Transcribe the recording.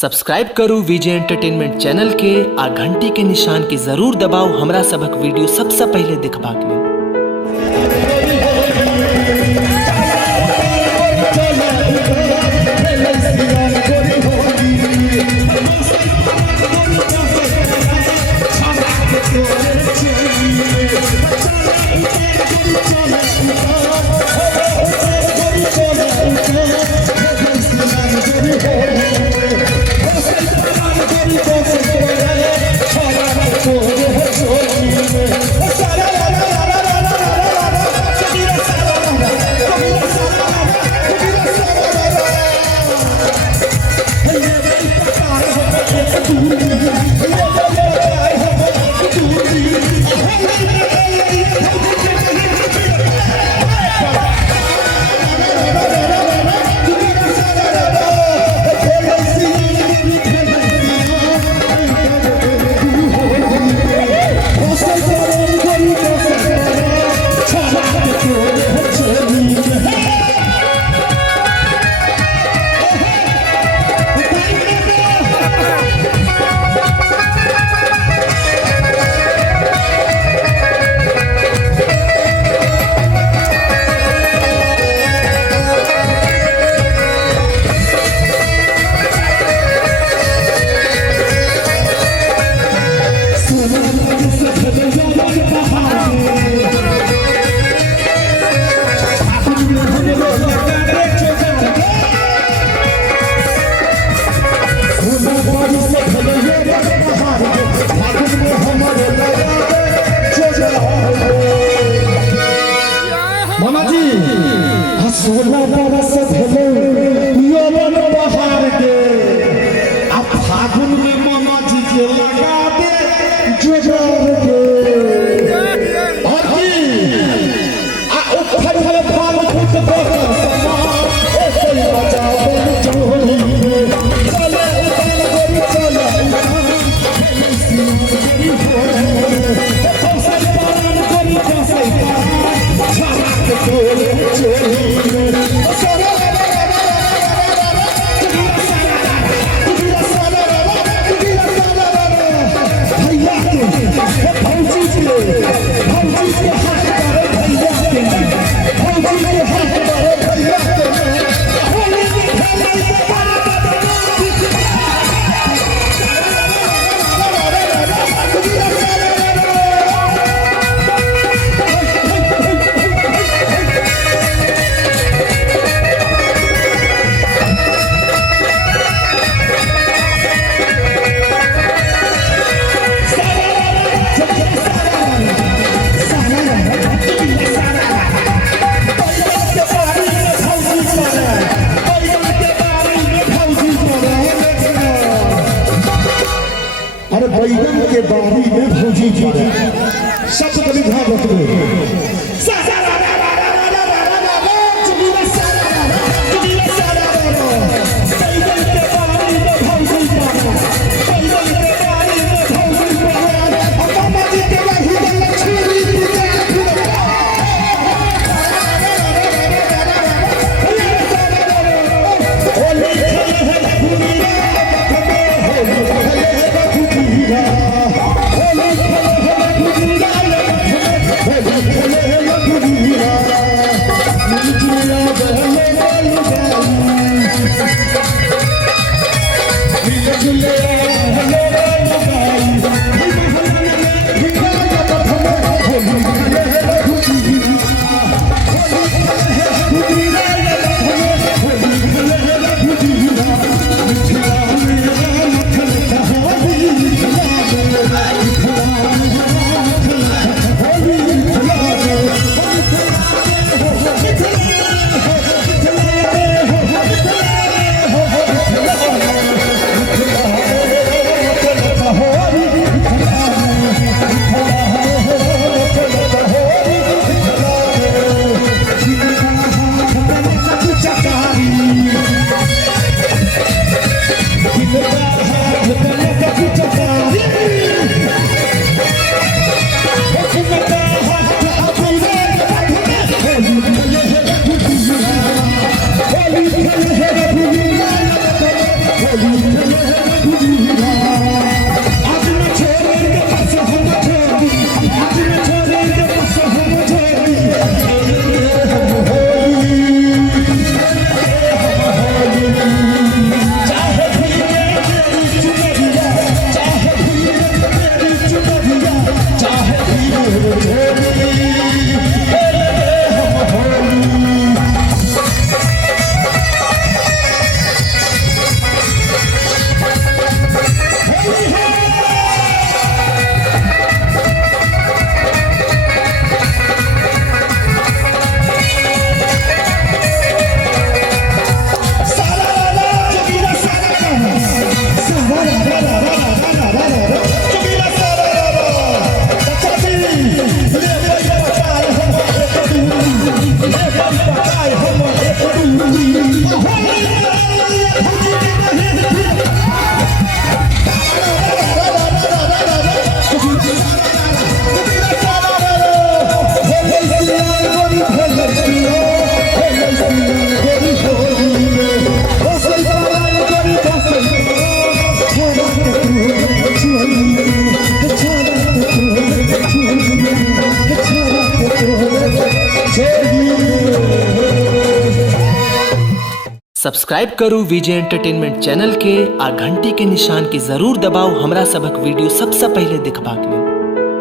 Subscribe करू विजय entertainment channel के आ घंटी के निशान के जरूर दबाओ हमरा सबक वीडियो सबसे पहले देखबाक लेल। सोलह बरस भेलै यौवन बहार के आ फागुन में मामा जी के लगा दे जोजर के और की आ उखड़ में फाल फूट कर समान ए कोई बचाओ चोरी चले उतार गोरी चले अरे बैगन के बारी में भौजी पड़े सब कभी ध्यान रखो। आज न छोड़ेंगे बस हम छोड़ी, आज न छोड़ेंगे बस हम छोड़ी, हम होली, चाहे भीगे तेरी चुनरिया, चाहे भीगे तेरी चुनरिया, चाहे भीगे छोड़ी, हम होली। सब्सक्राइब करू विजय एंटरटेनमेंट चैनल के आ घंटी के निशान के जरूर दबाओ हमरा सबक वीडियो सबसे पहले देखबाक लेल।